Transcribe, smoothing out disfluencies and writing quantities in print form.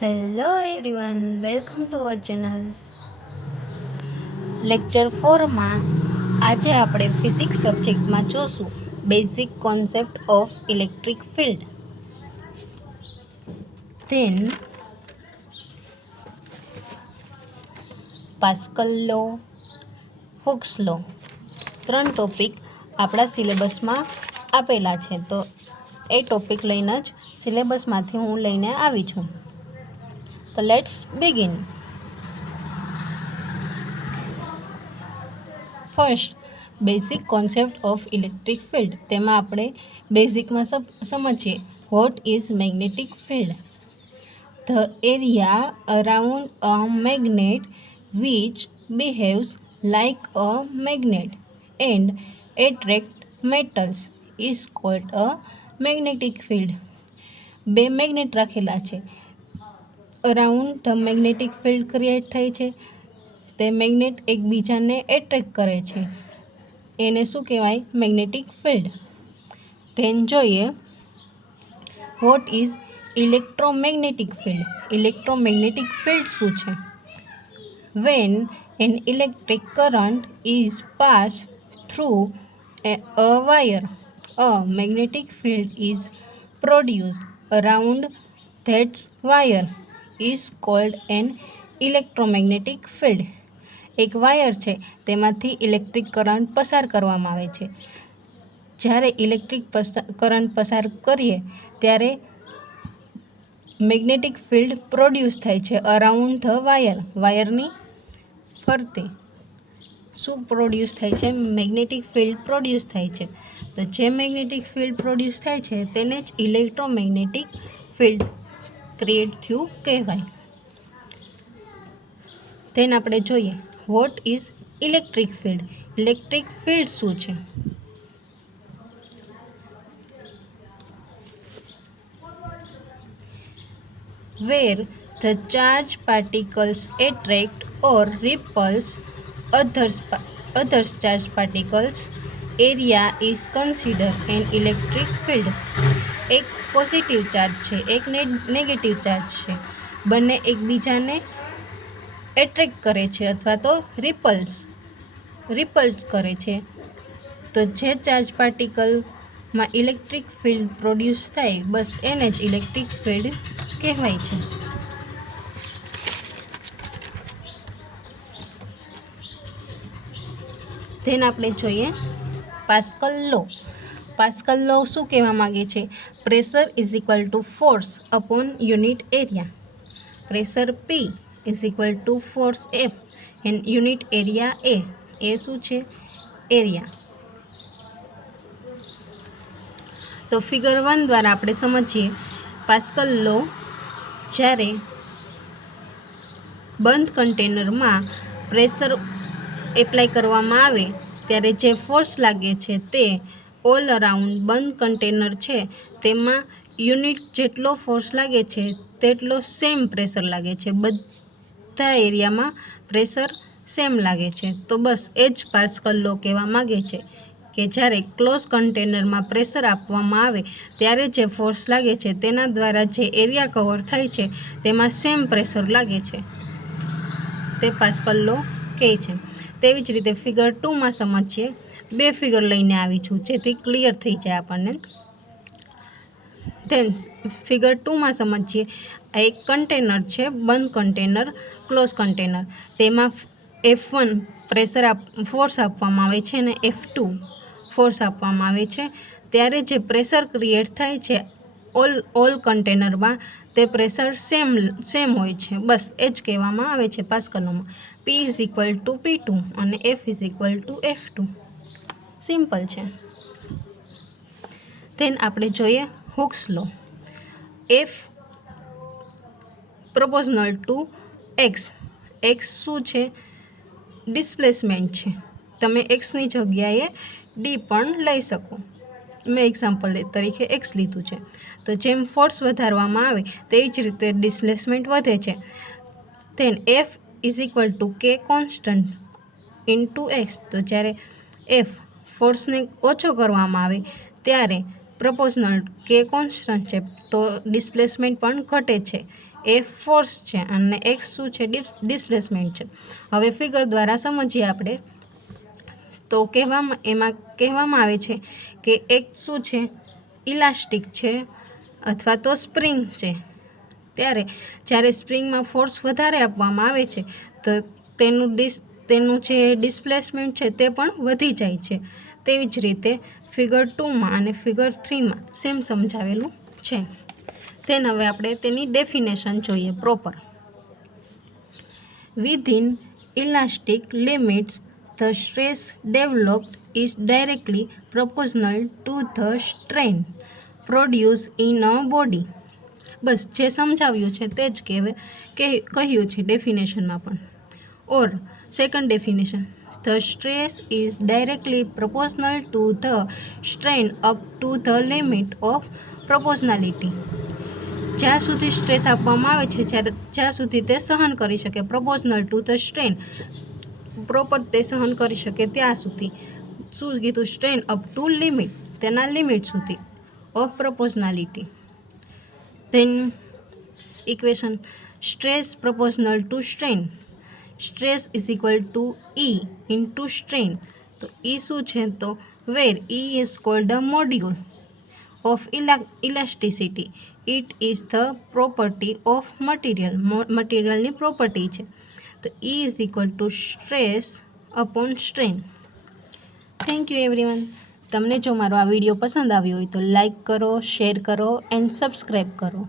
Hello everyone, welcome to our channel. Lecture 4માં આજે આપણે ફિઝિક્સ સબ્જેક્ટમાં જોશું basic concept of electric field. Then Pascal law, Hooke's law, 3 topic આપણા સિલેબસમાં આપેલા છે. તો એ ટોપિક લઈને જ સિલેબસમાંથી હું લઈને આવી છું. તો let's begin. First, basic concept of electric field. તેમાં આપણે બેઝિકમાં સમજીએ what is magnetic field. The area around a magnet which behaves like a magnet and attracts metals is called a magnetic field. બે મેગ્નેટ રાખેલા છે, around the magnetic field create થાય છે. તે magnet એકબીજાને એટ્રેક્ટ કરે છે, એને શું કહેવાય? Magnetic field. ધેન જોઈએ what is electromagnetic field. Electromagnetic field શું છે? When an electric current is passed through a wire, a magnetic field is produced around that wire is called an electromagnetic field. એક wire છે, તેમાંથી electric current પસાર કરવામાં આવે છે. જ્યારે ઇલેક્ટ્રિક કરંટ પસાર કરીએ ત્યારે મેગ્નેટિક ફિલ્ડ પ્રોડ્યુસ થાય છે અરાઉન્ડ ધ વાયર. વાયરની ફરતે શું પ્રોડ્યુસ થાય છે? મેગ્નેટિક ફિલ્ડ પ્રોડ્યુસ થાય છે. તો જે મેગ્નેટિક ફિલ્ડ પ્રોડ્યુસ થાય છે તેને જ ઇલેક્ટ્રોમેગ્નેટિક ફિલ્ડ ક્રિએટ થયું કહેવાય. તેને આપણે જોઈએ what is electric field. Electric field શું છે? Where the charged particles attract or repulse other charged particles, area is considered an electric field. એક પોઝિટિવ ચાર્જ છે, એક નેગેટિવ ચાર્જ છે, બંને એકબીજાને એટ્રેક્ટ કરે છે અથવા તો રિપલ્સ કરે છે. તો જે ચાર્જ પાર્ટિકલમાં ઇલેક્ટ્રિક ફિલ્ડ પ્રોડ્યુસ થાય બસ એને જ ઇલેક્ટ્રિક ફિલ્ડ કહેવાય છે. ધેન આપણે જોઈએ પાસ્કલ લો. પાસ્કલ લો શું કહેવા માગે છે? Pressure is equal two force upon unit area. Pressure P is equal two force F and unit area A. એ શું છે? એરિયા. તો ફિગર 1 દ્વારા આપણે સમજીએ પાસ્કલ લો. જ્યારે બંધ કન્ટેનરમાં પ્રેશર એપ્લાય કરવામાં આવે ત્યારે જે ફોર્સ લાગે છે તે ઓલ અરાઉન્ડ બંધ કન્ટેનર છે તેમાં યુનિટ જેટલો ફોર્સ લાગે છે તેટલો સેમ પ્રેશર લાગે છે. બધા એરિયામાં પ્રેશર સેમ લાગે છે. તો બસ એ જ પાસ્કલ લો કહેવા માગે છે કે જ્યારે ક્લોઝ કન્ટેનરમાં પ્રેશર આપવામાં આવે ત્યારે જે ફોર્સ લાગે છે તેના દ્વારા જે એરિયા કવર થાય છે તેમાં સેમ પ્રેશર લાગે છે, તે પાસ્કલ લો કહે છે. તેવી જ રીતે ફિગર 2માં સમજીએ. બે ફિગર લઈને આવી છું જેથી ક્લિયર થઈ જાય આપણને. ધેન ફિગર 2માં સમજીએ. આ એક કન્ટેનર છે, બંધ કન્ટેનર, ક્લોઝ કન્ટેનર. તેમાં F1 ફોર્સ આપવામાં આવે છે અને F2 ફોર્સ આપવામાં આવે છે. ત્યારે જે પ્રેશર ક્રિએટ થાય છે ઓલ કન્ટેનરમાં તે પ્રેશર સેમ હોય છે. બસ એ જ કહેવામાં આવે છે પાસ્કલોમાં. P is equal to P2 અને F is equal to F2. Simple છે. ધેન આપણે જોઈએ Hooke's law. F proportional to X. X શું છે? ડિસ્પ્લેસમેન્ટ છે. તમે Xની જગ્યાએ D પણ લઈ શકો. મેં એક્ઝામ્પલ તરીકે X લીધું છે. તો જેમ ફોર્સ વધારવામાં આવે તેવી જ રીતે ડિસ્પ્લેસમેન્ટ વધે છે. Then F is equal to K constant into X. તો જ્યારે F ફોર્સને ઓછો કરવામાં આવે ત્યારે પ્રપોઝનલ K કોન્સ્ટન્ટ છે તો ડિસ્પ્લેસમેન્ટ પણ ઘટે છે. એ ફોર્સ છે અને એક્સ શું છે? ડિસ્પ્લેસમેન્ટ છે. હવે ફિગર દ્વારા સમજીએ આપણે. તો એમાં કહેવામાં આવે છે કે એક શું છે? ઇલાસ્ટિક છે અથવા તો સ્પ્રિંગ છે. ત્યારે જ્યારે સ્પ્રિંગમાં ફોર્સ વધારે આપવામાં આવે છે તો તેનું જે ડિસ્પ્લેસમેન્ટ છે તે પણ વધી જાય છે. તેવી જ રીતે ફિગર 2માં અને ફિગર 3માં સેમ સમજાવેલું છે. તેને હવે આપણે તેની ડેફિનેશન જોઈએ proper. Within elastic limits the stress developed is directly proportional to the strain produced in a body. બસ જે સમજાવ્યું છે તે જ કહ્યું છે ડેફિનેશનમાં પણ. ઓર second definition, the stress is directly proportional to the strain up to the limit of proportionality. જ્યાં સુધી સ્ટ્રેસ આપવામાં આવે છે જ્યાં સુધી તે સહન કરી શકે, proportional to the strain, proper તે સહન કરી શકે ત્યાં સુધી. શું કીધું? સ્ટ્રેન અપ ટુ લિમિટ, તેના લિમિટ સુધી of proportionality. Then equation stress proportional to strain, stress is equal to E into strain. તો ઈ શું છે? તો where E is called a modulus of elasticity. It is the property of material. મટીરિયલની property છે. તો E is equal to stress upon strain. Thank you everyone. તમને જો મારો આ વિડીયો પસંદ આવ્યો હોય તો લાઈક કરો, શેર કરો એન્ડ સબસ્ક્રાઈબ કરો.